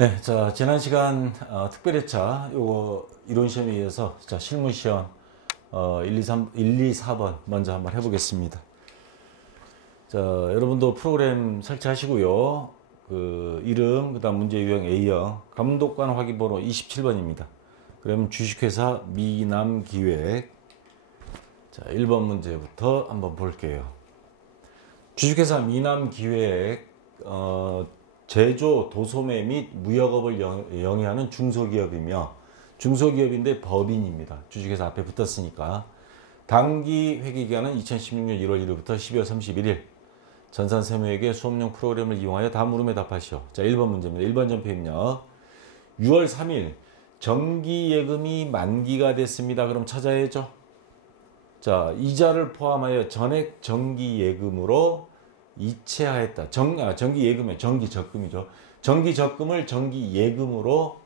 네, 자, 지난 시간 특별회차 요거 이론 시험에 이어서 자, 실무 시험 1, 2, 4번 먼저 한번 해보겠습니다. 자, 여러분도 프로그램 설치하시고요. 그 이름, 그다음 문제 유형 A형, 감독관 확인 번호 27번입니다. 그러면 주식회사 미남기획. 자, 1번 문제부터 한번 볼게요. 주식회사 미남기획 제조, 도소매 및 무역업을 영위하는 중소기업이며 중소기업인데 법인입니다. 주식회사 앞에 붙었으니까. 단기 회계기간은 2016년 1월 1일부터 12월 31일. 전산세무회계 수업용 프로그램을 이용하여 다음 물음에 답하시오. 자, 1번 문제입니다. 1번 전표 입력. 6월 3일 정기예금이 만기가 됐습니다. 그럼 찾아야죠. 자, 이자를 포함하여 전액 정기예금으로 이체하였다. 정기예금에 정기적금이죠. 정기적금을 정기예금으로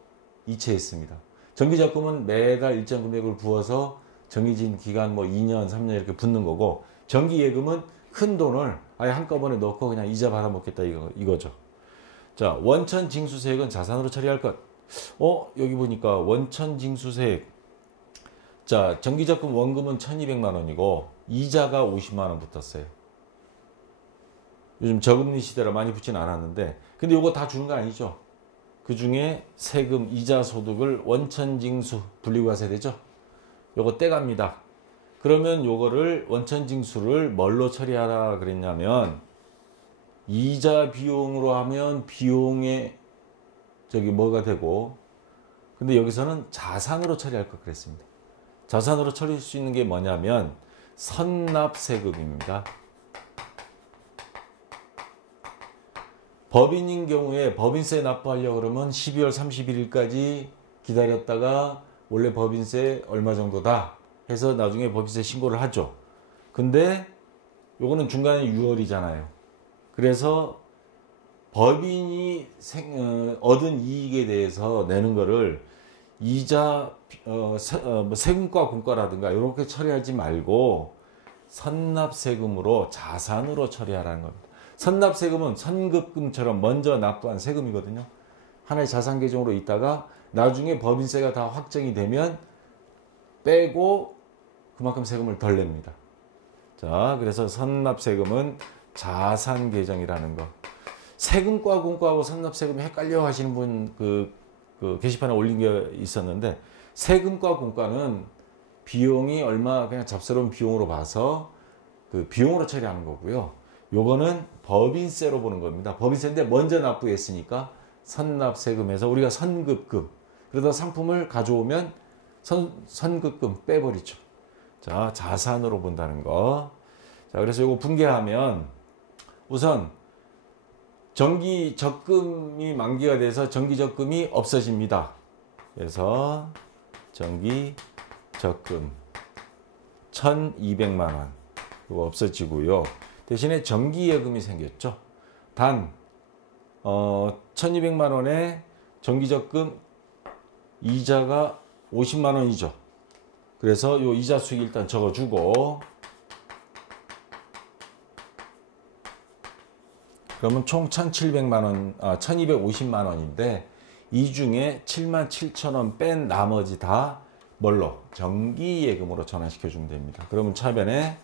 이체했습니다. 정기적금은 매달 일정 금액을 부어서 정해진 기간 뭐 2년, 3년 이렇게 붓는 거고, 정기예금은 큰 돈을 아예 한꺼번에 넣고 그냥 이자 받아먹겠다 이거죠. 자, 원천징수세액은 자산으로 처리할 것. 여기 보니까 원천징수세액. 자, 정기적금 원금은 1200만 원이고 이자가 50만 원 붙었어요. 요즘 저금리 시대라 많이 붙진 않았는데, 근데 요거 다 주는 거 아니죠? 그 중에 세금, 이자 소득을 원천징수 분리과세되죠? 요거 떼갑니다. 그러면 요거를 원천징수를 뭘로 처리하라 그랬냐면, 이자 비용으로 하면 비용에 뭐가 되고, 근데 여기서는 자산으로 처리할 것 그랬습니다. 자산으로 처리할 수 있는 게 뭐냐면 선납세금입니다. 법인인 경우에 법인세 납부하려고 그러면 12월 31일까지 기다렸다가 원래 법인세 얼마 정도다 해서 나중에 법인세 신고를 하죠. 근데 요거는 중간에 6월이잖아요. 그래서 법인이 얻은 이익에 대해서 내는 거를 이자, 세금과 공과라든가 이렇게 처리하지 말고 선납세금으로 자산으로 처리하라는 겁니다. 선납세금은 선급금처럼 먼저 납부한 세금이거든요. 하나의 자산 계정으로 있다가 나중에 법인세가 다 확정이 되면 빼고 그만큼 세금을 덜 냅니다. 자, 그래서 선납세금은 자산 계정이라는 거. 세금과 공과하고 선납세금이 헷갈려 하시는 분 그 게시판에 올린 게 있었는데, 세금과 공과는 비용이 얼마 그냥 잡스러운 비용으로 봐서 그 비용으로 처리하는 거고요. 요거는 법인세로 보는 겁니다. 법인세인데 먼저 납부했으니까 선납세금에서 우리가 선급금, 그러다 상품을 가져오면 선급금 빼버리죠. 자, 자산으로 본다는 거. 자, 그래서 요거 분개하면 우선 정기적금이 만기가 돼서 정기적금이 없어집니다. 그래서 정기적금 1200만 원 이거 없어지고요. 대신에 정기예금이 생겼죠. 단 1200만 원에 정기적금 이자가 50만 원이죠. 그래서 요 이자 수익 일단 적어주고, 그러면 총 1700만 원, 1250만 원인데 이 중에 77,000원 뺀 나머지 다 뭘로? 정기예금으로 전환시켜 주면 됩니다. 그러면 차변에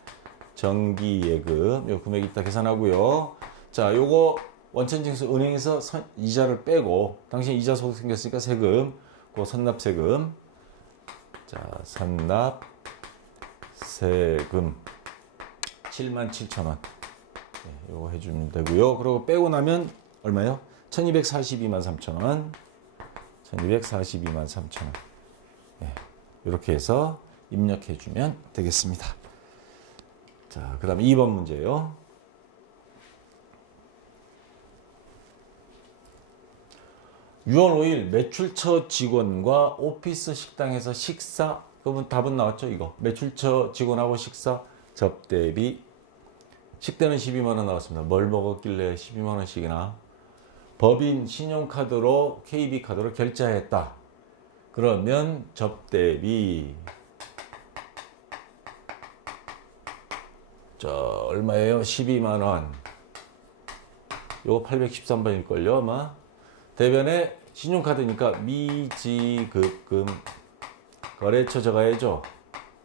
정기예금 요 금액 이따 계산하고요. 자, 요거 원천징수 은행에서 이자를 빼고, 당신 이자 소득 생겼으니까 세금, 그 선납세금. 자, 선납세금 77,000원. 네, 요거 해주면 되고요. 그리고 빼고 나면 얼마요? 1242만 3천원. 1242만 3천원. 네, 이렇게 해서 입력해주면 되겠습니다. 자, 그 다음에 2번 문제요. (6월 5일) 매출처 직원과 오피스 식당에서 식사. 그러면 답은 나왔죠. 이거 매출처 직원하고 식사 접대비. 식대는 12만원 나왔습니다. 뭘 먹었길래 12만원씩이나. 법인 신용카드로 KB카드로 결제했다. 그러면 접대비 얼마예요? 12만원. 요거 813번일걸요 아마. 대변에 신용카드니까 미지급금 거래처 적어야죠.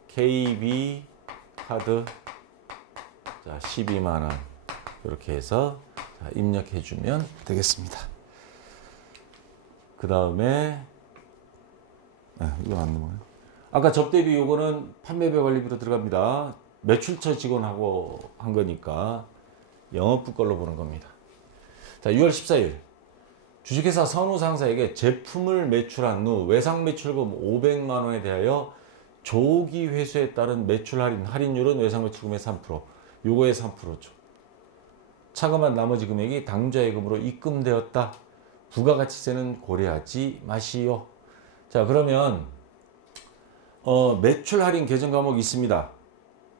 KB 카드 자 12만원 이렇게 해서 자, 입력해 주면 되겠습니다. 그 다음에 이거 안 넘어요. 아까 접대비 요거는 판매비 관리비로 들어갑니다. 매출처 직원하고 한 거니까 영업부 걸로 보는 겁니다. 자, 6월 14일 주식회사 선우상사에게 제품을 매출한 후 외상 매출금 500만 원에 대하여 조기 회수에 따른 매출 할인율은 외상 매출금의 3%, 요거의 3%죠. 차감한 나머지 금액이 당좌예금으로 입금되었다. 부가가치세는 고려하지 마시오. 자, 그러면 매출 할인 계정 과목이 있습니다.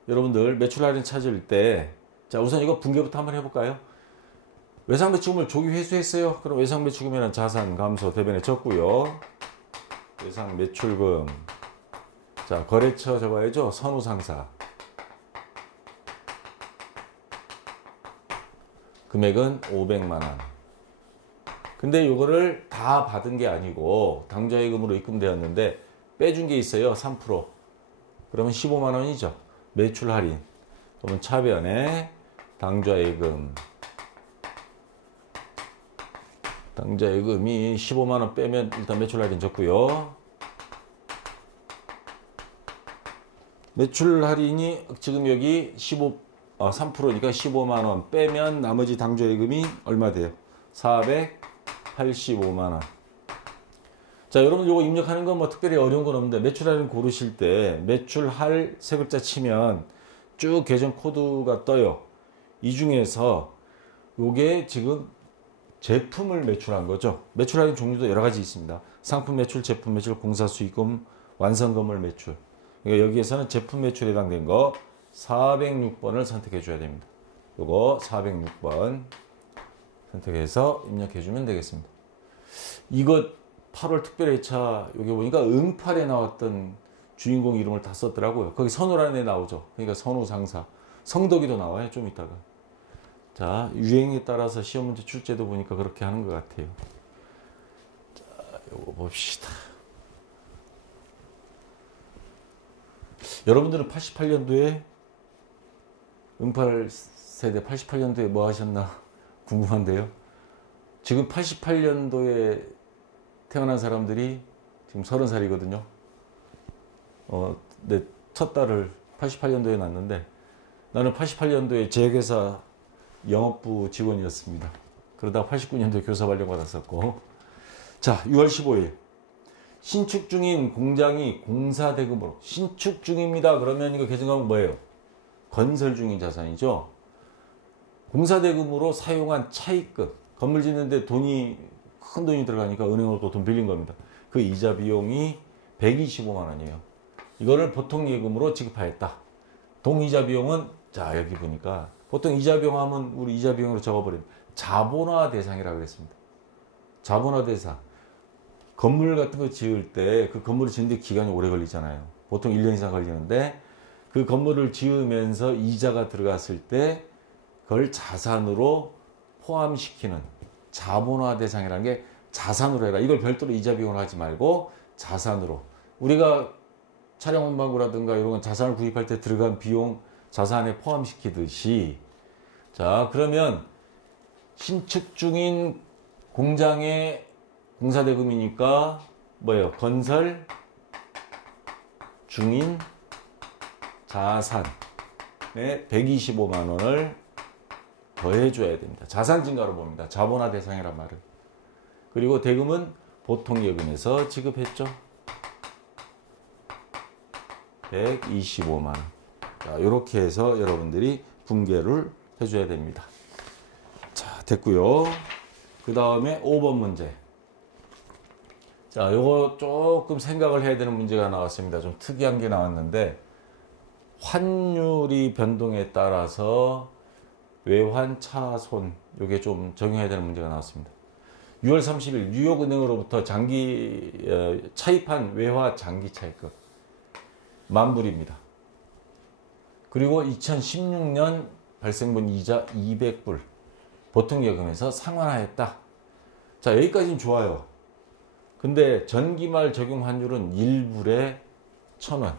여러분들 매출 할인 찾을 때, 자, 우선 이거 분개부터 한번 해볼까요? 외상 매출금을 조기 회수했어요. 그럼 외상 매출금이라는 자산 감소 대변에 적고요. 외상 매출금. 자, 거래처 적어야죠. 선우상사. 금액은 500만원. 근데 요거를 다 받은 게 아니고 당좌예금으로 입금되었는데 빼준 게 있어요. 3%. 그러면 15만원이죠. 매출 할인. 그러면 차변에 당좌예금. 당좌예금이 15만원 빼면 일단 매출 할인 적고요. 매출 할인이 지금 여기 3%니까 15만원 빼면 나머지 당좌예금이 얼마 돼요? 485만원. 자, 여러분 요거 입력하는 건 뭐 특별히 어려운 건 없는데 매출 할인 고르실 때 매출 할 세 글자 치면 쭉 계정 코드가 떠요. 이 중에서 요게 지금 제품을 매출한 거죠. 매출 할인 종류도 여러 가지 있습니다. 상품 매출, 제품 매출, 공사 수익금, 완성 건물 매출. 그러니까 여기에서는 제품 매출에 해당된 거 406번을 선택해 줘야 됩니다. 요거 406번 선택해서 입력해 주면 되겠습니다. 이거 8월 특별회차 여기 보니까 응팔에 나왔던 주인공 이름을 다 썼더라고요. 거기 선우라는 애 나오죠. 그러니까 선우상사. 성덕이도 나와요. 좀 이따가. 자, 유행에 따라서 시험 문제 출제도 보니까 그렇게 하는 것 같아요. 자, 요거 봅시다. 여러분들은 88년도에 응팔 세대 88년도에 뭐 하셨나 궁금한데요. 지금 88년도에 태어난 사람들이 지금 30살이거든요. 내 첫 딸을 88년도에 낳았는데 나는 88년도에 제약회사 영업부 직원이었습니다. 그러다 89년도에 교사 발령 받았었고. 자, 6월 15일 신축 중인 공장이 공사 대금으로 신축 중입니다. 그러면 이거 계정하면 뭐예요? 건설 중인 자산이죠. 공사 대금으로 사용한 차입금. 건물 짓는데 큰 돈이 들어가니까 은행으로 또 돈 빌린 겁니다. 그 이자 비용이 125만 원이에요. 이거를 보통 예금으로 지급하였다. 동이자 비용은 자, 여기 보니까 보통 이자 비용 하면 우리 이자 비용으로 적어버린 자본화 대상이라고 그랬습니다. 자본화 대상. 건물 같은 거 지을 때 그 건물을 짓는데 기간이 오래 걸리잖아요. 보통 1년 이상 걸리는데 그 건물을 지으면서 이자가 들어갔을 때 그걸 자산으로 포함시키는 자본화 대상이라는 게 자산으로 해라. 이걸 별도로 이자 비용을 하지 말고 자산으로. 우리가 차량 운반구라든가 이런 건 자산을 구입할 때 들어간 비용 자산에 포함시키듯이. 자, 그러면 신축 중인 공장의 공사대금이니까 뭐예요? 건설 중인 자산에 125만 원을 더해줘야 됩니다. 자산 증가로 봅니다. 자본화 대상이란 말은. 그리고 대금은 보통 예금에서 지급했죠. 125만 원. 자, 이렇게 해서 여러분들이 분개를 해줘야 됩니다. 자, 됐고요. 그 다음에 5번 문제. 자, 요거 조금 생각을 해야 되는 문제가 나왔습니다. 좀 특이한 게 나왔는데 환율이 변동에 따라서 외환 차손 요게 좀 적용해야 되는 문제가 나왔습니다. 6월 30일 뉴욕은행으로부터 차입한 외화 장기 차입금 10,000불입니다. 그리고 2016년 발생분 이자 200불 보통 예금에서 상환하였다. 자, 여기까지는 좋아요. 근데 전기말 적용 환율은 1불에 1,000원.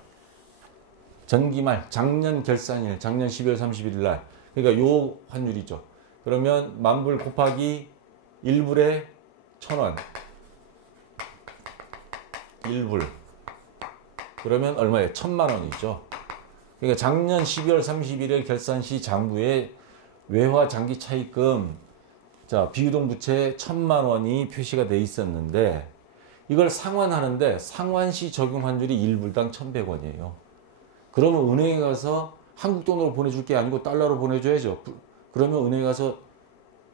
전기말 작년 결산일, 작년 12월 31일 날. 그러니까 요 환율이죠. 그러면 만불 곱하기 1불에 1,000원. 1불. 그러면 얼마예요? 1,000만 원이죠. 그러니까 작년 12월 31일 결산 시 장부에 외화 장기 차입금, 자, 비유동 부채 1,000만 원이 표시가 돼 있었는데, 이걸 상환하는데 상환시 적용 환율이 1불당 1,100원이에요. 그러면 은행에 가서 한국 돈으로 보내줄 게 아니고 달러로 보내줘야죠. 그러면 은행에 가서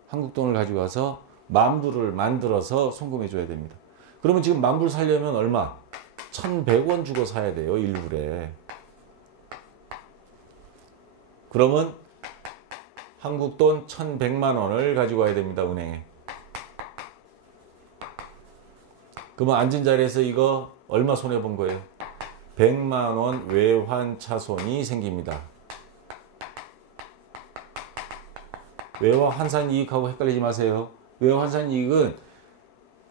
한국 돈을 가지고 가서 만불을 만들어서 송금해 줘야 됩니다. 그러면 지금 만불 사려면 얼마? 1,100원 주고 사야 돼요. 1불에. 그러면 한국 돈 1,100만 원을 가지고 와야 됩니다. 은행에. 그러면 앉은 자리에서 이거 얼마 손해본 거예요? 100만 원 외환 차손이 생깁니다. 외화 환산 이익하고 헷갈리지 마세요. 외화 환산 이익은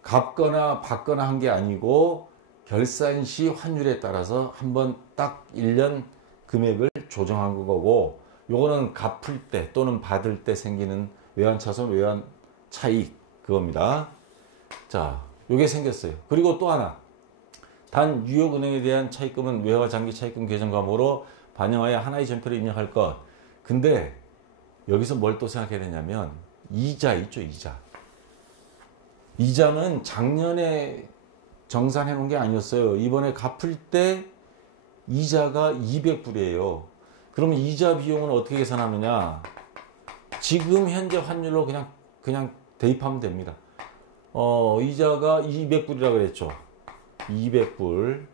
갚거나 받거나 한 게 아니고 결산 시 환율에 따라서 한번 딱 1년 금액을 조정한 거고, 요거는 갚을 때 또는 받을 때 생기는 외환 차손, 외환 차익, 그겁니다. 자, 요게 생겼어요. 그리고 또 하나, 단 뉴욕은행에 대한 차입금은 외화 장기 차입금 계정 과목으로 반영하여 하나의 전표를 입력할 것. 근데 여기서 뭘 또 생각해야 되냐면 이자 있죠, 이자. 이자는 작년에 정산해 놓은 게 아니었어요. 이번에 갚을 때 이자가 200불이에요. 그러면 이자 비용은 어떻게 계산하느냐? 지금 현재 환율로 그냥 대입하면 됩니다. 이자가 200불이라고 그랬죠. 200불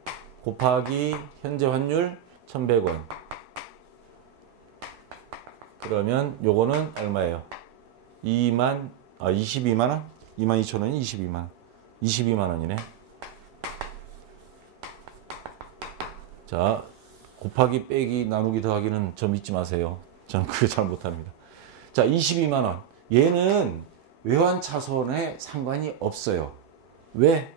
곱하기 현재 환율 1,100원. 그러면 요거는 얼마예요? 22만 원? 22,000원이 22만 원. 22만 원이네. 자, 곱하기 빼기 나누기 더하기는 저 믿지 마세요. 저는 그거 잘 못합니다. 자, 22만 원. 얘는 외환 차손에 상관이 없어요. 왜?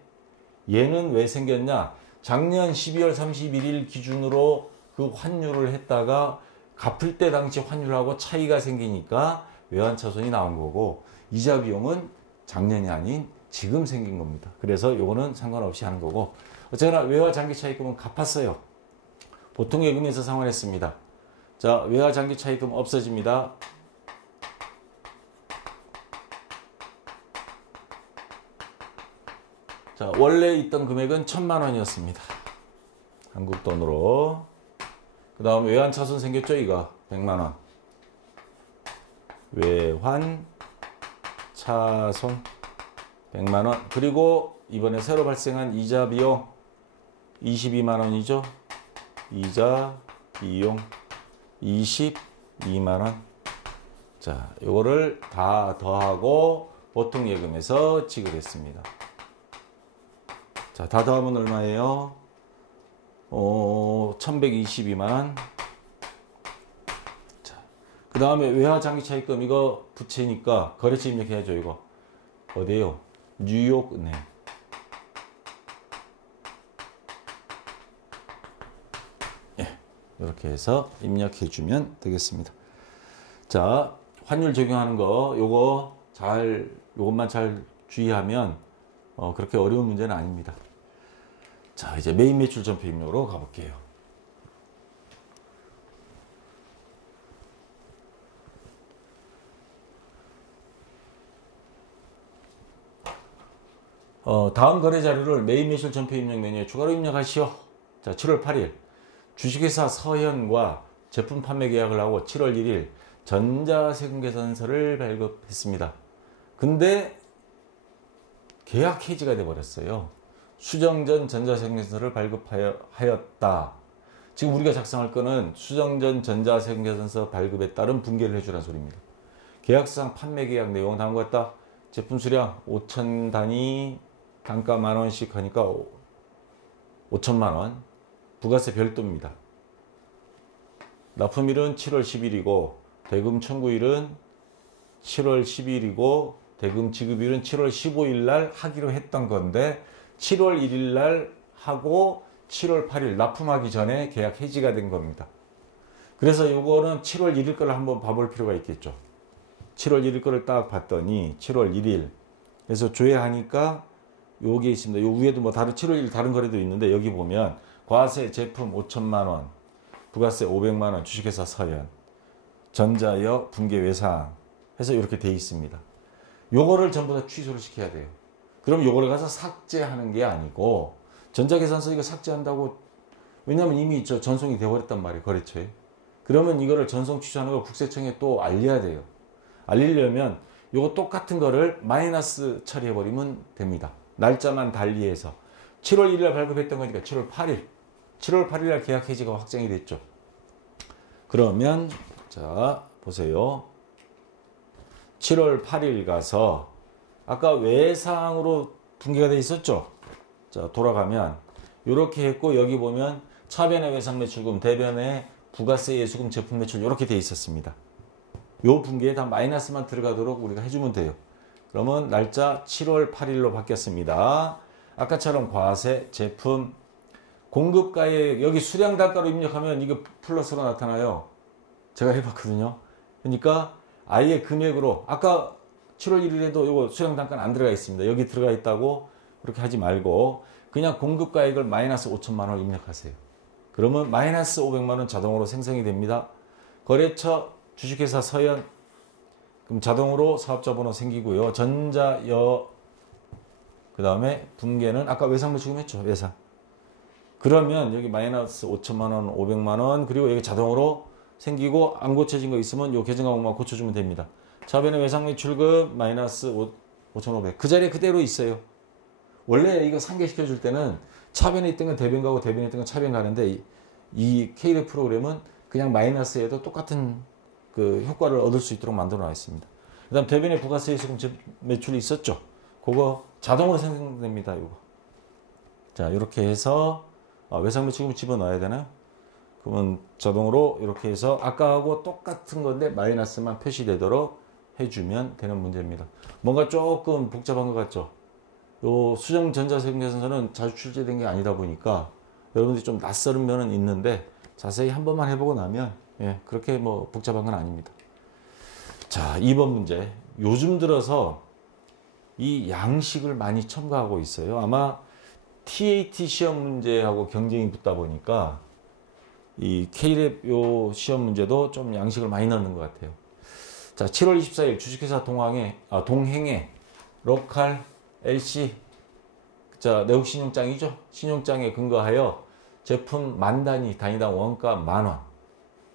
얘는 왜 생겼냐? 작년 12월 31일 기준으로 그 환율을 했다가 갚을 때 당시 환율하고 차이가 생기니까 외환 차손이 나온 거고, 이자 비용은 작년이 아닌 지금 생긴 겁니다. 그래서 요거는 상관없이 하는 거고, 어쨌거나 외화 장기 차입금은 갚았어요. 보통 예금에서 상환했습니다. 자, 외화 장기 차입금 없어집니다. 자, 원래 있던 금액은 1,000만 원이었습니다. 한국 돈으로. 그 다음 외환 차손 생겼죠, 이거. 100만 원. 외환 차손 100만 원. 그리고 이번에 새로 발생한 이자 비용 22만 원이죠. 이자 비용 22만 원. 자, 요거를 다 더하고 보통 예금에서 지급했습니다. 자, 다 더하면 얼마예요? 1,122만 원. 자, 그 다음에 외화 장기 차입금, 이거 부채니까 거래처 입력해야죠, 이거. 어디에요? 뉴욕은행. 예, 이렇게 해서 입력해주면 되겠습니다. 자, 환율 적용하는 거, 요것만 잘 주의하면 그렇게 어려운 문제는 아닙니다. 자, 이제 메인 매출 전표 입력으로 가볼게요. 다음 거래 자료를 메인 매출 전표 입력 메뉴에 추가로 입력하시오. 자, 7월 8일 주식회사 서현과 제품 판매 계약을 하고 7월 1일 전자세금 계산서를 발급했습니다. 근데 계약 해지가 돼 버렸어요. 수정 전 전자세금 계산서를 발급하였다. 지금 우리가 작성할 거는 수정 전 전자세금 계산서 발급에 따른 분개를 해주라는 소리입니다. 계약상 판매 계약 내용 다음과 같다. 제품 수량 5,000 단위, 단가 만원씩 하니까 5천만 원. 부가세 별도입니다. 납품일은 7월 10일이고 대금 청구일은 7월 10일이고 대금 지급일은 7월 15일 날 하기로 했던 건데 7월 1일 날 하고 7월 8일 납품하기 전에 계약 해지가 된 겁니다. 그래서 요거는 7월 1일 거를 한번 봐볼 필요가 있겠죠. 7월 1일 거를 딱 봤더니 7월 1일 그래서 조회하니까 요게 있습니다. 요 위에도 뭐 다른 7월 1일 다른 거래도 있는데 여기 보면 과세 제품 5천만 원, 부가세 500만 원, 주식회사 서현, 전자여 분계 외상 해서 이렇게 돼 있습니다. 요거를 전부 다 취소를 시켜야 돼요. 그럼 요거를 가서 삭제하는 게 아니고 전자계산서 이거 삭제한다고 왜냐면 이미 전송이 되어버렸단 말이에요. 거래처에. 그러면 이거를 전송 취소하는 걸 국세청에 또 알려야 돼요. 알리려면 요거 똑같은 거를 마이너스 처리해버리면 됩니다. 날짜만 달리해서 7월 1일 날 발급했던 거니까 7월 8일 7월 8일 날 계약 해지가 확정이 됐죠. 그러면 자 보세요. 7월 8일 가서 아까 외상으로 분계가 돼 있었죠. 자 돌아가면 이렇게 했고 여기 보면 차변의 외상 매출금, 대변의 부가세 예수금 제품 매출 이렇게 돼 있었습니다. 요 분기에 다 마이너스만 들어가도록 우리가 해주면 돼요. 그러면 날짜 7월 8일로 바뀌었습니다. 아까처럼 과세, 제품, 공급가액 여기 수량 단가로 입력하면 이거 플러스로 나타나요. 제가 해봤거든요. 그러니까 아예 금액으로 아까 7월 1일에도 이거 수량 단가는 안 들어가 있습니다. 여기 들어가 있다고 그렇게 하지 말고 그냥 공급가액을 마이너스 5천만 원을 입력하세요. 그러면 마이너스 500만 원 자동으로 생성이 됩니다. 거래처 주식회사 서현 그럼 자동으로 사업자 번호 생기고요. 전자여 그 다음에 분계는 아까 외상 매출금 했죠. 외상. 그러면 여기 마이너스 5천만 원, 500만 원 그리고 여기 자동으로 생기고 안 고쳐진 거 있으면 요 계정 항목만 고쳐주면 됩니다. 차변의 외상 매출금 마이너스 5,500 그 자리에 그대로 있어요. 원래 이거 상계시켜 줄 때는 차변에 있던 건 대변 가고 대변에 있던 건 차변 가는데 이 K랩 프로그램은 그냥 마이너스에도 똑같은 그 효과를 얻을 수 있도록 만들어 놨 있습니다. 그 다음 대변에 부가세 예수금 매출이 있었죠. 그거 자동으로 생성됩니다. 이거. 자 이렇게 해서 외상 매출금 집어넣어야 되나요? 그러면 자동으로 이렇게 해서 아까하고 똑같은 건데 마이너스만 표시되도록 해주면 되는 문제입니다. 뭔가 조금 복잡한 것 같죠? 요 수정 전자세금계산서는 자주 출제된 게 아니다 보니까 여러분들이 좀 낯설은 면은 있는데 자세히 한 번만 해보고 나면 그렇게 뭐 복잡한 건 아닙니다. 자, 2번 문제. 요즘 들어서 이 양식을 많이 첨가하고 있어요. 아마 TAT 시험 문제하고 경쟁이 붙다 보니까 이 K랩 요 시험 문제도 좀 양식을 많이 넣는 것 같아요. 자, 7월 24일 주식회사 동행의 로컬 LC 자 내국 신용장이죠. 신용장에 근거하여 제품 만 단위 단위당 원가 만원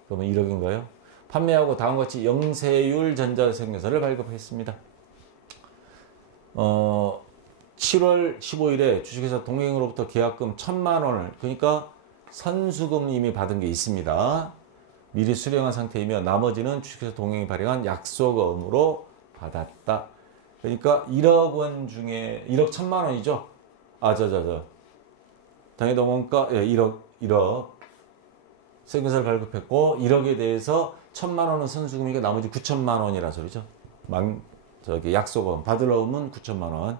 그러면 1억인가요? 판매하고 다음과 같이 영세율 전자세금계산서를 발급했습니다. 7월 15일에 주식회사 동행으로부터 계약금 1,000만 원을 그러니까 선수금 이미 받은 게 있습니다. 미리 수령한 상태이며 나머지는 주식회사 동행이 발행한 약속금으로 받았다. 그러니까 1억 원 중에 1억 1,000만 원이죠. 당해당 원가 1억 세금세를 발급했고 1억에 대해서 1,000만 원은 선수금이니까 나머지 9천만 원이라 소리죠. 약속금 받을 놈은 9천만 원.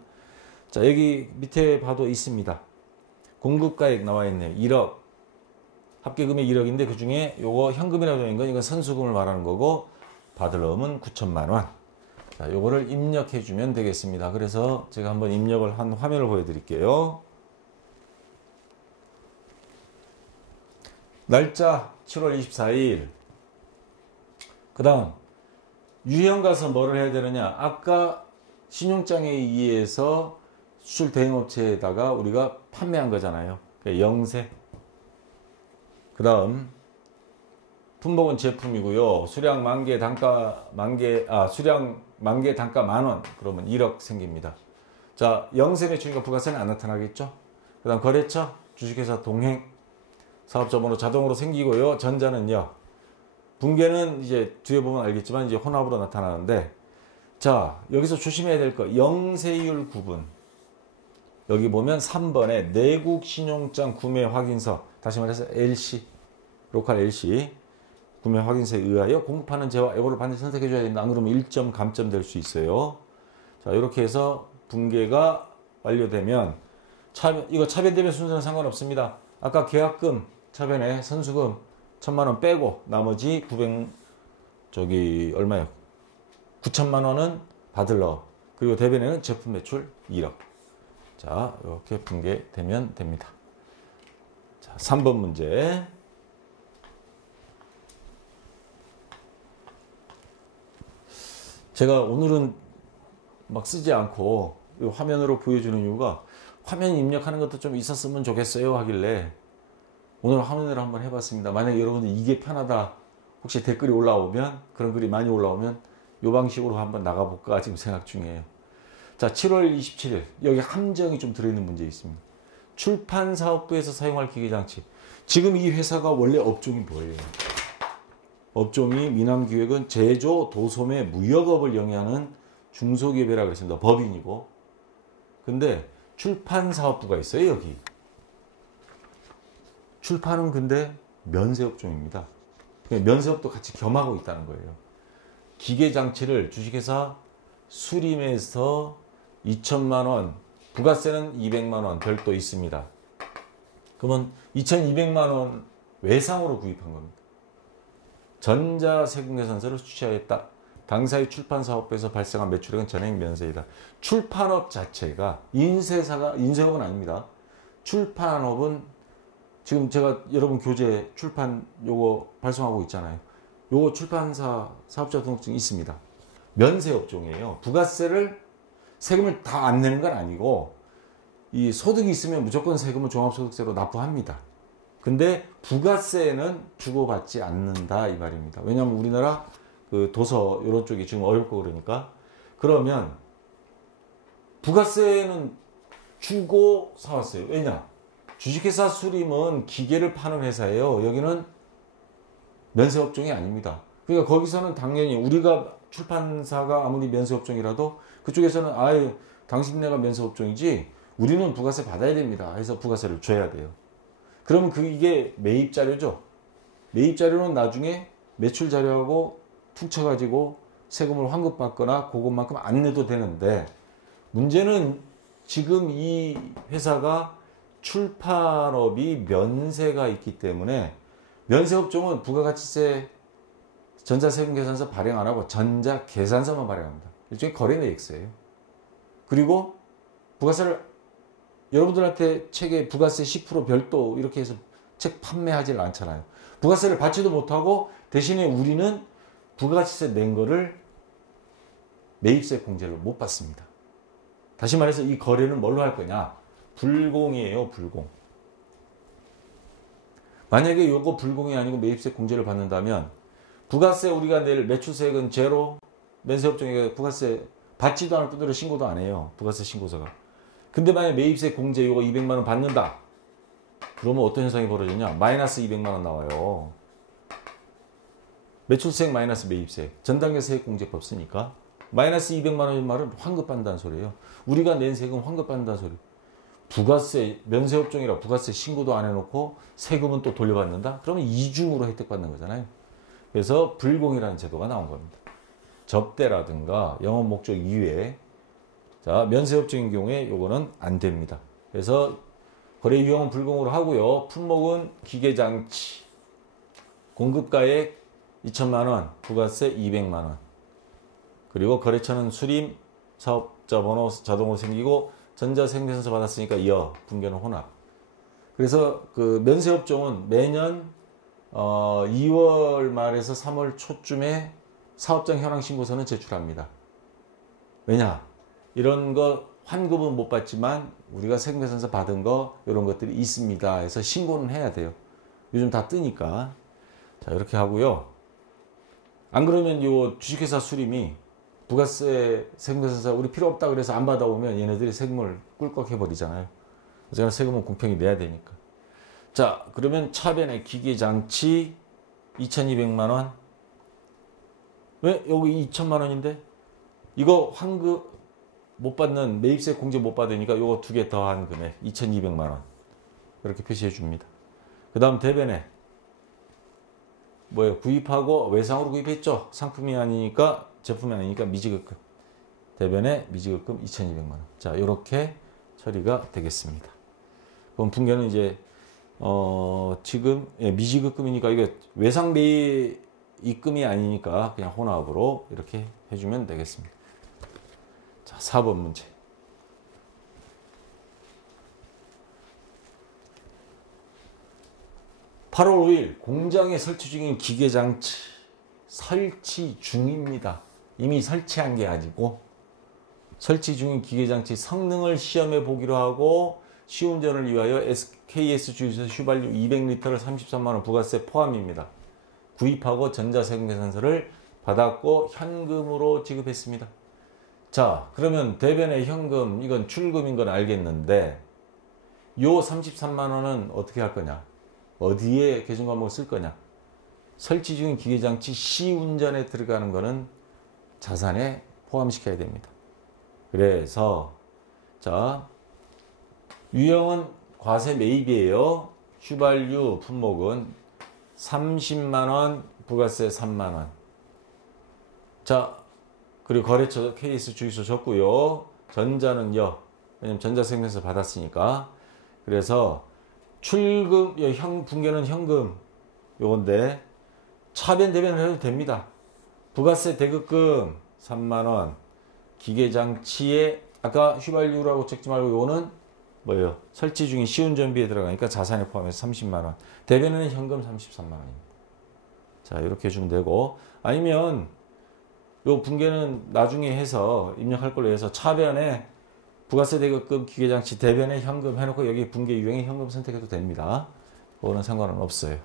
자 여기 밑에 봐도 있습니다. 공급가액 나와 있네요. 1억 합계금액 1억인데 그 중에 요거 현금이라고 되어 있는 건 이건 선수금을 말하는 거고 받을 놈은 9천만 원. 자, 요거를 입력해 주면 되겠습니다. 그래서 제가 한번 입력을 한 화면을 보여드릴게요. 날짜 7월 24일. 그 다음 유형 가서 뭐를 해야 되느냐. 아까 신용장에 의해서 수출 대행업체에다가 우리가 판매한 거잖아요. 영세. 그 다음 품목은 제품이고요. 수량 만개 단가 수량 만개 단가 만원 그러면 1억 생깁니다. 자 영세 매출이니까 부가세는 안 나타나겠죠. 그 다음 거래처 주식회사 동행 사업자 번호 자동으로 생기고요. 전자는요. 분계는 이제 뒤에 보면 알겠지만 이제 혼합으로 나타나는데 자 여기서 조심해야 될 거 영세율 구분 여기 보면 3번에 내국 신용장 구매 확인서 다시 말해서 LC 로컬 LC 구매 확인서에 의하여 공급하는 재화 이거를 반드시 선택해 줘야 된다. 안 그러면 1점 감점 될 수 있어요. 자 이렇게 해서 분계가 완료되면 이거 차변 대변 순서는 상관없습니다. 아까 계약금 차변에 선수금 1,000만 원 빼고 나머지 9천만 원은 받을러. 그리고 대변에는 제품 매출 1억. 자, 이렇게 분개되면 됩니다. 자, 3번 문제. 제가 오늘은 막 쓰지 않고 이 화면으로 보여주는 이유가 화면 입력하는 것도 좀 있었으면 좋겠어요 하길래 오늘 화면으로 한번 해봤습니다. 만약에 여러분들 이게 편하다 혹시 댓글이 올라오면 그런 글이 많이 올라오면 이 방식으로 한번 나가볼까 지금 생각 중이에요. 자, 7월 27일 여기 함정이 좀 들어있는 문제 있습니다. 출판사업부에서 사용할 기계장치. 지금 이 회사가 원래 업종이 뭐예요? 업종이 미남기획은 제조, 도소매, 무역업을 영위하는 중소기업이라고 했습니다. 법인이고. 근데 출판사업부가 있어요, 여기. 출판은 근데 면세업종입니다. 면세업도 같이 겸하고 있다는 거예요. 기계장치를 주식회사 수림에서 2천만 원, 부가세는 200만 원 별도 있습니다. 그러면 2,200만 원 외상으로 구입한 겁니다. 전자세금계산서를 수취하였다. 당사의 출판사업부에서 발생한 매출액은 전액 면세이다. 출판업 자체가 인쇄업은 아닙니다. 출판업은 지금 제가 여러분 교재 출판 요거 발송하고 있잖아요. 요거 출판사 사업자 등록증이 있습니다. 면세업종이에요. 부가세를 세금을 다 안 내는 건 아니고 이 소득이 있으면 무조건 세금을 종합소득세로 납부합니다. 근데 부가세는 주고받지 않는다 이 말입니다. 왜냐하면 우리나라 그 도서 이런 쪽이 지금 어렵고 그러니까 그러면 부가세는 주고 사왔어요. 왜냐? 주식회사 수림은 기계를 파는 회사예요. 여기는 면세업종이 아닙니다. 그러니까 거기서는 당연히 우리가 출판사가 아무리 면세업종이라도 그쪽에서는 아유 당신네가 면세업종이지 우리는 부가세 받아야 됩니다. 해서 부가세를 줘야 돼요. 그러면 이게 매입자료죠. 매입자료는 나중에 매출자료하고 퉁쳐가지고 세금을 환급받거나 그것만큼 안 내도 되는데 문제는 지금 이 회사가 출판업이 면세가 있기 때문에 면세업종은 부가가치세 전자세금계산서 발행 안 하고 전자계산서만 발행합니다. 일종의 거래내역서예요. 그리고 부가세를 여러분들한테 책에 부가세 10% 별도 이렇게 해서 책 판매하지는 않잖아요. 부가세를 받지도 못하고 대신에 우리는 부가가치세 낸 거를 매입세 공제를 못 받습니다. 다시 말해서 이 거래는 뭘로 할 거냐? 불공이에요. 불공. 만약에 요거 불공이 아니고 매입세 공제를 받는다면 부가세 우리가 낼 매출세액은 제로, 면세업종에 부가세 받지도 않을 뿐더러 신고도 안 해요. 부가세 신고서가. 근데 만약 매입세 공제 요거 200만 원 받는다. 그러면 어떤 현상이 벌어지냐? 마이너스 200만 원 나와요. 매출세액 마이너스 매입세액. 전단계 세액공제법 쓰니까 마이너스 200만 원인 말은 환급받는다는 소리예요. 우리가 낸 세금 환급받는다는 소리. 부가세 면세업종이라 부가세 신고도 안 해놓고 세금은 또 돌려받는다? 그러면 이중으로 혜택받는 거잖아요. 그래서 불공이라는 제도가 나온 겁니다. 접대라든가 영업 목적 이외에 자 면세업종인 경우에 요거는 안 됩니다. 그래서 거래 유형은 불공으로 하고요. 품목은 기계장치, 공급가액 2천만 원, 부가세 200만 원. 그리고 거래처는 수림, 사업자 번호 자동으로 생기고 전자세금계산서 받았으니까 분개는 혼합. 그래서 그 면세업종은 매년 2월 말에서 3월 초쯤에 사업장 현황 신고서는 제출합니다. 왜냐? 이런 거 환급은 못 받지만 우리가 세금계산서 받은 거 이런 것들이 있습니다. 해서 신고는 해야 돼요. 요즘 다 뜨니까. 자 이렇게 하고요. 안 그러면 요 주식회사 수림이 부가세 세금계산서 우리 필요 없다 그래서 안 받아오면 얘네들이 세금을 꿀꺽 해버리잖아요. 그래서 세금은 공평히 내야 되니까. 자 그러면 차변의 기계장치 2,200만 원. 왜 여기 2천만 원인데? 이거 환급 못 받는 매입세 공제 못 받으니까 요거 두 개 더한 금액 2,200만 원. 이렇게 표시해 줍니다. 그 다음 대변에 뭐예요? 구입하고 외상으로 구입했죠. 상품이 아니니까 제품이 아니니까 미지급금. 대변에 미지급금 2,200만 원. 자, 이렇게 처리가 되겠습니다. 그럼 분계는 이제 지금 미지급금이니까 이게 외상배 입금이 아니니까 그냥 혼합으로 이렇게 해주면 되겠습니다. 자, 4번 문제. 8월 5일 공장에 설치 중인 기계장치 설치 중입니다. 이미 설치한 게 아니고 설치 중인 기계장치 성능을 시험해 보기로 하고 시운전을 위하여 KS 주유소 휘발유 200리터를 33만원 부가세 포함입니다. 구입하고 전자세금계산서를 받았고 현금으로 지급했습니다. 자, 그러면 대변의 현금, 이건 출금인 건 알겠는데 요 33만원은 어떻게 할 거냐? 어디에 계정과목을 쓸 거냐? 설치 중인 기계장치 시운전에 들어가는 거는 자산에 포함시켜야 됩니다. 그래서 자, 유형은 과세 매입이에요. 휘발유 품목은 30만원, 부가세 3만원. 자, 그리고 거래처 KS 주유소 줬고요. 전자는 왜냐면 전자세금에서 받았으니까. 그래서 출금, 분계는 현금 요건데 차변 대변을 해도 됩니다. 부가세 대급금 3만원, 기계장치에 아까 휘발유라고 적지 말고 요거는 뭐예요? 설치 중인 시운전비에 들어가니까 자산에 포함해서 30만원. 대변에는 현금 33만원입니다. 자, 이렇게 해주면 되고, 아니면 요 분계는 나중에 해서 입력할 걸로 해서 차변에 부가세 대급금 기계장치 대변에 현금 해놓고 여기 분계 유형에 현금 선택해도 됩니다. 그거는 상관은 없어요.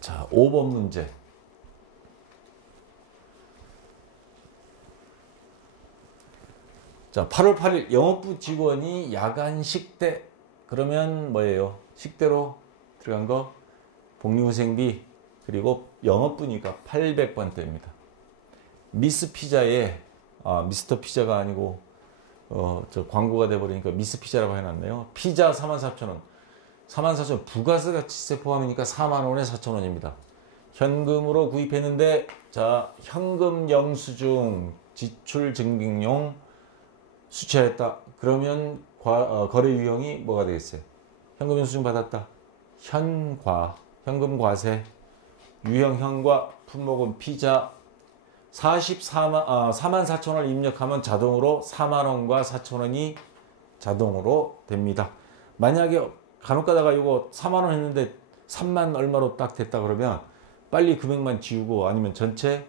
자, 5번 문제. 자, 8월 8일 영업부 직원이 야간 식대, 그러면 뭐예요? 식대로 들어간 거 복리후생비, 그리고 영업부니까 800번대입니다. 미스 피자에 미스터 피자가 아니고 저 광고가 돼버리니까 미스 피자라고 해놨네요. 피자 44,000원, 44,000원 부가세가치세 포함이니까 4만원에 4,000원입니다. 현금으로 구입했는데, 자, 현금 영수증 지출 증빙용 수취하였다. 그러면 거래 유형이 뭐가 되겠어요? 현금 영수증 받았다. 현금 과세, 유형 현과, 품목은 피자. 44,000원을 입력하면 자동으로 4만원과 4,000원이 자동으로 됩니다. 만약에 간혹 가다가 이거 4만원 했는데 3만 얼마로 딱 됐다 그러면 빨리 금액만 지우고 아니면 전체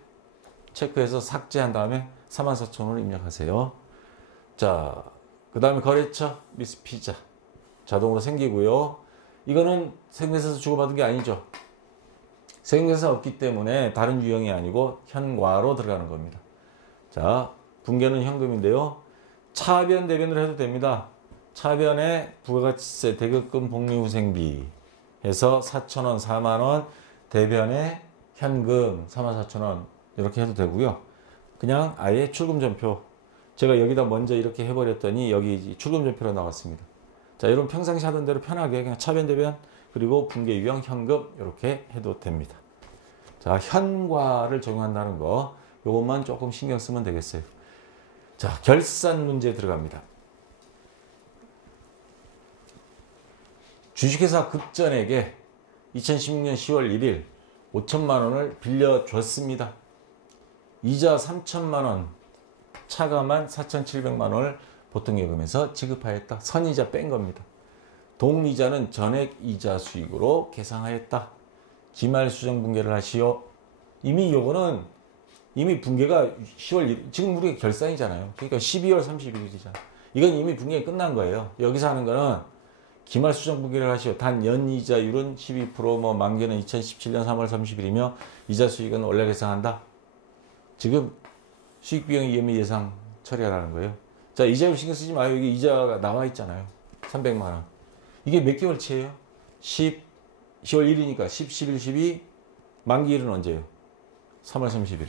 체크해서 삭제한 다음에 44,000원을 입력하세요. 자, 그 다음에 거래처 미스 피자 자동으로 생기고요. 이거는 세금계산서 주고받은 게 아니죠. 세금계산서 없기 때문에 다른 유형이 아니고 현과로 들어가는 겁니다. 자, 분계는 현금인데요. 차변 대변으로 해도 됩니다. 차변에 부가가치세 대급금 복리후생비 해서 4,000원 4만원, 대변에 현금 44,000원 이렇게 해도 되고요. 그냥 아예 출금전표, 제가 여기다 먼저 이렇게 해버렸더니 여기 출금전표로 나왔습니다. 자, 여러분 평상시 하던 대로 편하게 그냥 차변 대변 그리고 분계 유형 현금 이렇게 해도 됩니다. 자, 현과를 적용한다는 거 요것만 조금 신경 쓰면 되겠어요. 자, 결산 문제 들어갑니다. 주식회사 급전에게 2016년 10월 1일 5천만 원을 빌려줬습니다. 이자 3천만 원, 차감한 4,700만 원을 보통예금에서 지급하였다. 선이자 뺀 겁니다. 동이자는 전액이자 수익으로 계상하였다. 기말 수정 분계를 하시오. 이미 요거는 이미 분계가 10월 1일, 지금 우리가 결산이잖아요. 그러니까 12월 31일이잖아. 이건 이미 분계가 끝난 거예요. 여기서 하는 거는 기말 수정 분계를 하시오. 단 연이자율은 12%, 뭐 만기는 2017년 3월 30일이며 이자 수익은 원래 계상한다. 지금 수익 비용 이미 예상 처리하라는 거예요. 자, 이자율 신경 쓰지 마요. 여기 이자가 나와 있잖아요. 300만 원. 이게 몇 개월치예요? 10월 1일이니까 10, 11, 12. 만기일은 언제예요? 3월 30일.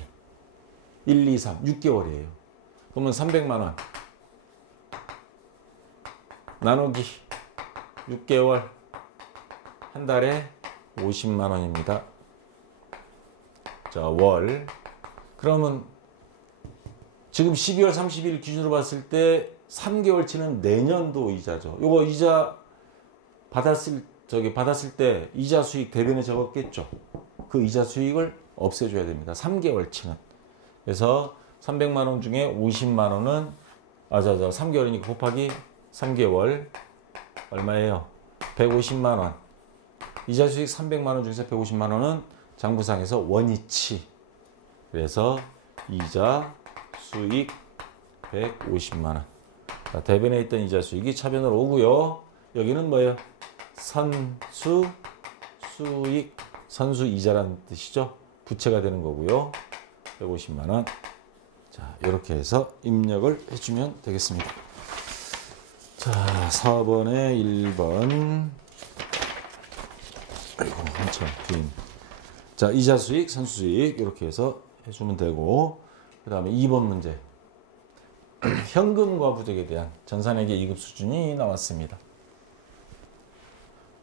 1, 2, 3. 6개월이에요. 그러면 300만 원. 나누기 6개월. 한 달에 50만 원입니다. 자, 월. 그러면 지금 12월 30일 기준으로 봤을 때 3개월치는 내년도 이자죠. 요거 이자 받았을 때 이자 수익 대변에 적었겠죠. 그 이자 수익을 없애줘야 됩니다. 3개월치는. 그래서 300만 원 중에 50만 원은 3개월이니까 곱하기 3개월 얼마예요? 150만 원. 이자 수익 300만 원 중에서 150만 원은 장부상에서 원이치. 그래서 이자 수익 150만 원. 자, 대변에 있던 이자 수익이 차변으로 오고요. 여기는 뭐예요? 선수 수익, 선수 이자라는 뜻이죠. 부채가 되는 거고요. 150만 원. 자, 이렇게 해서 입력을 해주면 되겠습니다. 자, 4번에 1번. 아이고, 한참 긴. 자, 이자 수익, 선수 수익 이렇게 해서 해주면 되고, 그 다음에 2번 문제. 현금과 부적에 대한 전산회계 2급 수준이 나왔습니다.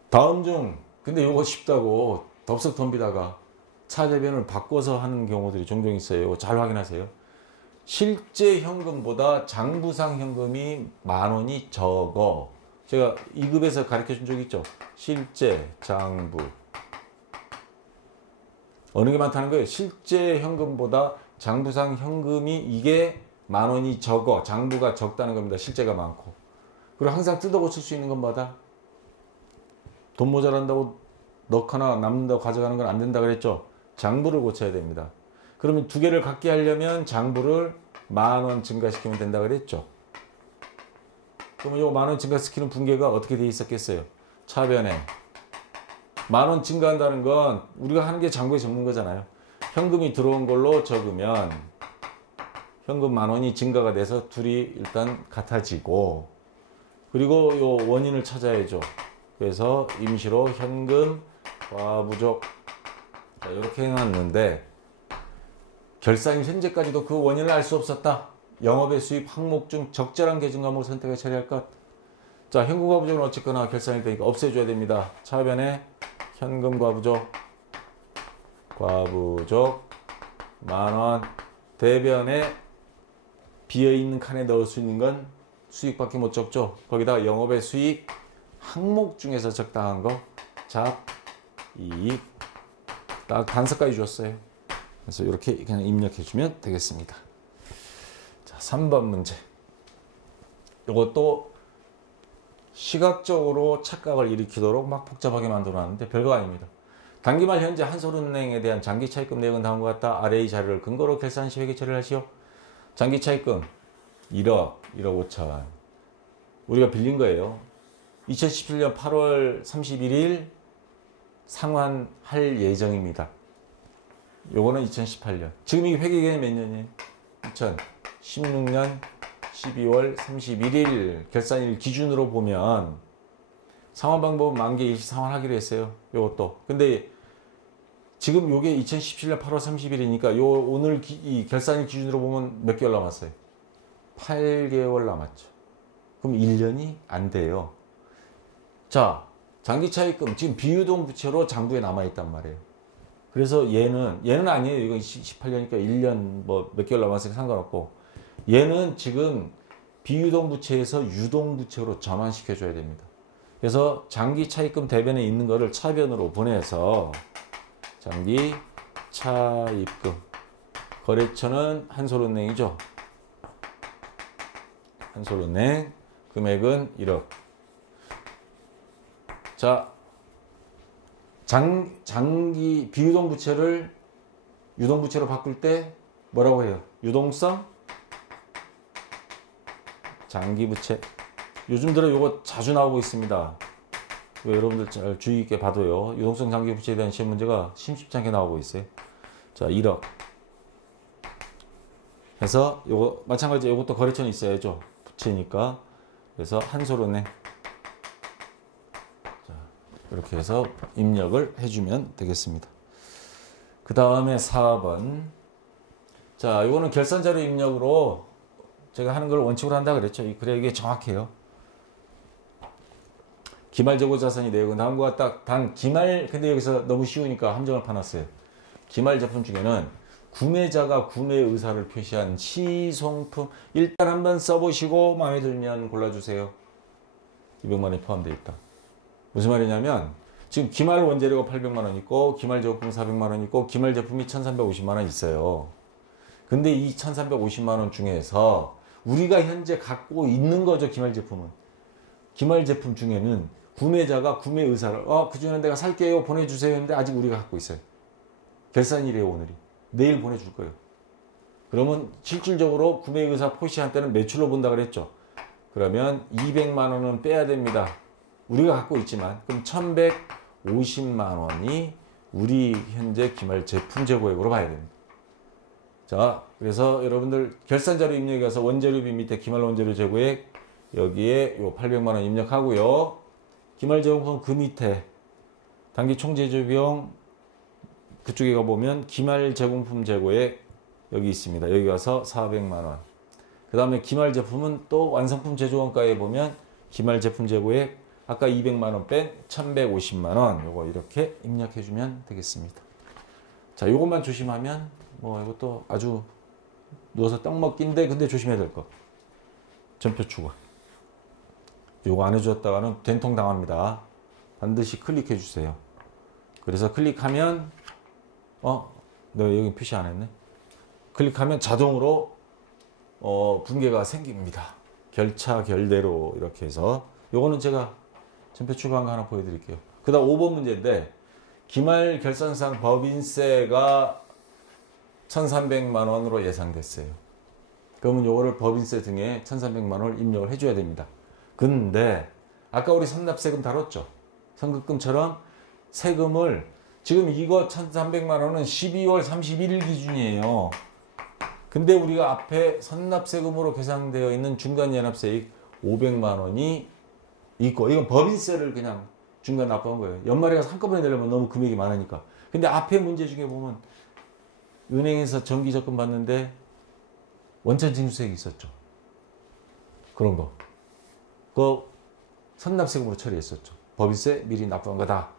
다음 중, 근데 요거 쉽다고 덥석 덤비다가 차대변을 바꿔서 하는 경우들이 종종 있어요. 잘 확인하세요. 실제 현금보다 장부상 현금이 10,000원이 적어. 제가 2급에서 가르쳐 준 적 있죠. 실제, 장부. 어느 게 많다는 거예요? 실제 현금보다 장부상 현금이 이게 10,000원이 적어. 장부가 적다는 겁니다. 실제가 많고. 그리고 항상 뜯어 고칠 수 있는 것마다 돈 모자란다고 넣거나 남는다고 가져가는 건 안 된다 그랬죠. 장부를 고쳐야 됩니다. 그러면 두 개를 갖게 하려면 장부를 10,000원 증가시키면 된다 그랬죠. 그러면 요 10,000원 증가시키는 분계가 어떻게 돼 있었겠어요? 차변에 10,000원 증가한다는 건 우리가 하는 게 장부에 적는 거잖아요. 현금이 들어온 걸로 적으면 현금 10,000원이 증가가 돼서 둘이 일단 같아지고, 그리고 요 원인을 찾아야죠. 그래서 임시로 현금 과부족 이렇게 해놨는데, 결산일 현재까지도 그 원인을 알 수 없었다. 영업의 수입 항목 중 적절한 계정 과목을 선택해 처리할 것. 자, 현금 과부족은 어쨌거나 결산일 되니까 없애줘야 됩니다. 차변에 현금 과부족 10,000원. 대변에 비어있는 칸에 넣을 수 있는 건 수익밖에 못 적죠. 거기다가 영업의 수익 항목 중에서 적당한 거 잡, 이익 딱 단서까지 줬어요. 그래서 이렇게 그냥 입력해 주면 되겠습니다. 자, 3번 문제. 이것도 시각적으로 착각을 일으키도록 막 복잡하게 만들어 놨는데 별거 아닙니다. 단기말 현재 한솔은행에 대한 장기 차입금 내역은 다음과 같다. 아래의 자료를 근거로 결산 시 회계 처리를 하시오. 장기 차입금 1억 5천 우리가 빌린 거예요. 2017년 8월 31일 상환할 예정입니다. 요거는 2018년. 지금 이게 회계기간이 몇 년이에요? 2016년 12월 31일 결산일 기준으로 보면 상환 방법은 만기 일시 상환하기로 했어요. 요것도. 근데 지금 요게 2017년 8월 30일이니까 요 오늘 이 결산일 기준으로 보면 몇 개월 남았어요? 8개월 남았죠. 그럼 1년이 안 돼요. 자, 장기 차입금 지금 비유동 부채로 장부에 남아 있단 말이에요. 그래서 얘는 아니에요. 이거 18년이니까 1년 뭐 몇 개월 남았으니까 상관없고, 얘는 지금 비유동 부채에서 유동 부채로 전환시켜 줘야 됩니다. 그래서 장기 차입금 대변에 있는 거를 차변으로 보내서 장기 차입금 거래처는 한솔은행이죠. 한솔은행 금액은 1억. 자, 장기 비유동 부채를 유동 부채로 바꿀 때 뭐라고 해요? 유동성 장기 부채. 요즘 들어 이거 자주 나오고 있습니다. 여러분들 잘 주의 있게 봐도요. 유동성 장기 부채에 대한 시험 문제가 심심치 않게 나오고 있어요. 자, 1억 해서 요거 마찬가지 요것도 거래처는 있어야죠. 부채니까. 그래서 한솔은행. 자, 이렇게 해서 입력을 해주면 되겠습니다. 그 다음에 4번. 자, 이거는 결산자료 입력으로 제가 하는 걸 원칙으로 한다 그랬죠. 그래 이게 정확해요. 기말 재고 자산이 내역은 다음과 딱 단 기말, 근데 여기서 너무 쉬우니까 함정을 파놨어요. 기말 제품 중에는 구매자가 구매 의사를 표시한 시송품 일단 한번 써보시고 마음에 들면 골라주세요. 200만 원이 포함되어 있다. 무슨 말이냐면 지금 기말 원재료가 800만 원 있고 기말 제품 400만 원 있고 기말 제품이 1350만 원 있어요. 근데 이 1350만 원 중에서 우리가 현재 갖고 있는 거죠. 기말 제품은. 기말 제품 중에는 구매자가 구매 의사를 그중에 내가 살게요 보내주세요 했는데 아직 우리가 갖고 있어요. 결산일이에요. 오늘이. 내일 보내줄 거예요. 그러면 실질적으로 구매 의사 포시한 때는 매출로 본다 그랬죠. 그러면 200만 원은 빼야 됩니다. 우리가 갖고 있지만 그럼 1150만 원이 우리 현재 기말 제품 재고액으로 봐야 됩니다. 자, 그래서 여러분들 결산자료 입력에 가서 원재료비 밑에 기말 원재료 재고액 여기에 요 800만 원 입력하고요. 기말 제공품 그 밑에 단기 총제조 비용 그쪽에 가보면 기말 제공품 재고액 여기 있습니다. 여기 가서 400만 원. 그 다음에 기말 제품은 또 완성품 제조원가에 보면 기말 제품 재고액 아까 200만 원 뺀 1150만 원 요거 이렇게 입력해 주면 되겠습니다. 자, 요것만 조심하면 뭐 이것도 아주 누워서 떡 먹기인데 근데 조심해야 될 거. 전표 추가. 요거 안 해주었다가는 된통 당합니다. 반드시 클릭해 주세요. 그래서 클릭하면 내가 여기 표시 안 했네. 클릭하면 자동으로 붕괴가 생깁니다. 결차 결대로 이렇게 해서 요거는 제가 전표 추가한 거 하나 보여드릴게요. 그 다음 5번 문제인데 기말 결산상 법인세가 1300만 원으로 예상됐어요. 그러면 요거를 법인세 등에 1300만 원을 입력을 해줘야 됩니다. 근데 아까 우리 선납세금 다뤘죠. 선급금처럼 세금을 지금 이거 1300만 원은 12월 31일 기준이에요. 근데 우리가 앞에 선납세금으로 계상되어 있는 중간연합세액 500만 원이 있고 이건 법인세를 그냥 중간 납부한 거예요. 연말에 가서 한꺼번에 내려면 너무 금액이 많으니까. 근데 앞에 문제 중에 보면 은행에서 정기 적금 받는데 원천 징수세액이 있었죠. 그런 거. 그거 선납세금으로 처리했었죠. 법인세 미리 납부한 거다.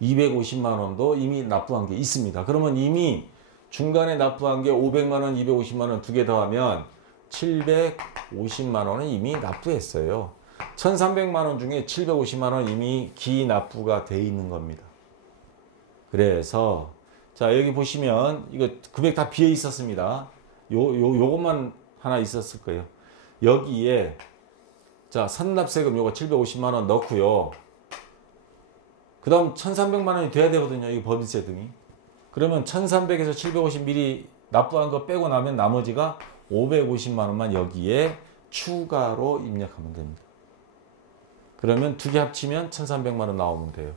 250만 원도 이미 납부한 게 있습니다. 그러면 이미 중간에 납부한 게 500만 원, 250만 원 두 개 더하면 750만 원은 이미 납부했어요. 1300만 원 중에 750만 원 이미 기납부가 돼 있는 겁니다. 그래서 자 여기 보시면 이거 금액 다 비어 있었습니다. 요것만 하나 있었을 거예요. 여기에 자 선납세금 요거 750만 원 넣고요. 그 다음 1300만 원이 돼야 되거든요. 이 법인세 등이. 그러면 1300에서 750 미리 납부한 거 빼고 나면 나머지가 550만 원만 여기에 추가로 입력하면 됩니다. 그러면 두 개 합치면 1300만 원 나오면 돼요.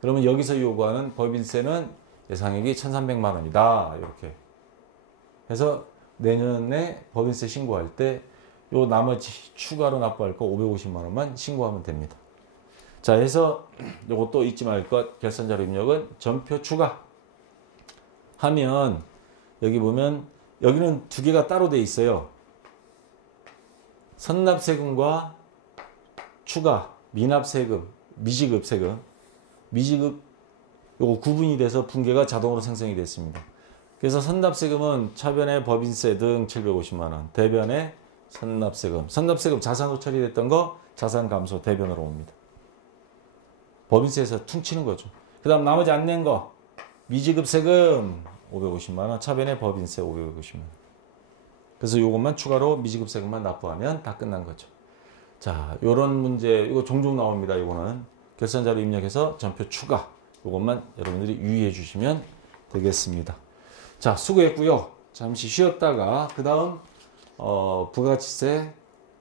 그러면 여기서 요구하는 법인세는 예상액이 1300만 원이다. 이렇게 해서 내년에 법인세 신고할 때 요 나머지 추가로 납부할 거 550만 원만 신고하면 됩니다. 자, 해서 요것도 잊지 말 것. 결산자료 입력은 전표 추가 하면 여기 보면 여기는 두 개가 따로 돼 있어요. 선납세금과 추가, 미납세금, 미지급세금, 미지급 요거 구분이 돼서 붕괴가 자동으로 생성이 됐습니다. 그래서 선납세금은 차변의 법인세 등 750만 원, 대변의 선납세금, 선납세금 자산으로 처리됐던 거 자산 감소 대변으로 옵니다. 법인세에서 퉁치는 거죠. 그 다음 나머지 안 낸 거 미지급세금 550만 원, 차변의 법인세 550만 원. 그래서 요것만 추가로 미지급세금만 납부하면 다 끝난 거죠. 자, 요런 문제 이거 종종 나옵니다. 이거는 결산자료 입력해서 전표 추가 요것만 여러분들이 유의해 주시면 되겠습니다. 자, 수고했고요. 잠시 쉬었다가 그 다음 부가가치세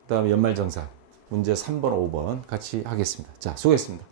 그 다음에 연말정산 문제 3번 5번 같이 하겠습니다. 자, 수고했습니다.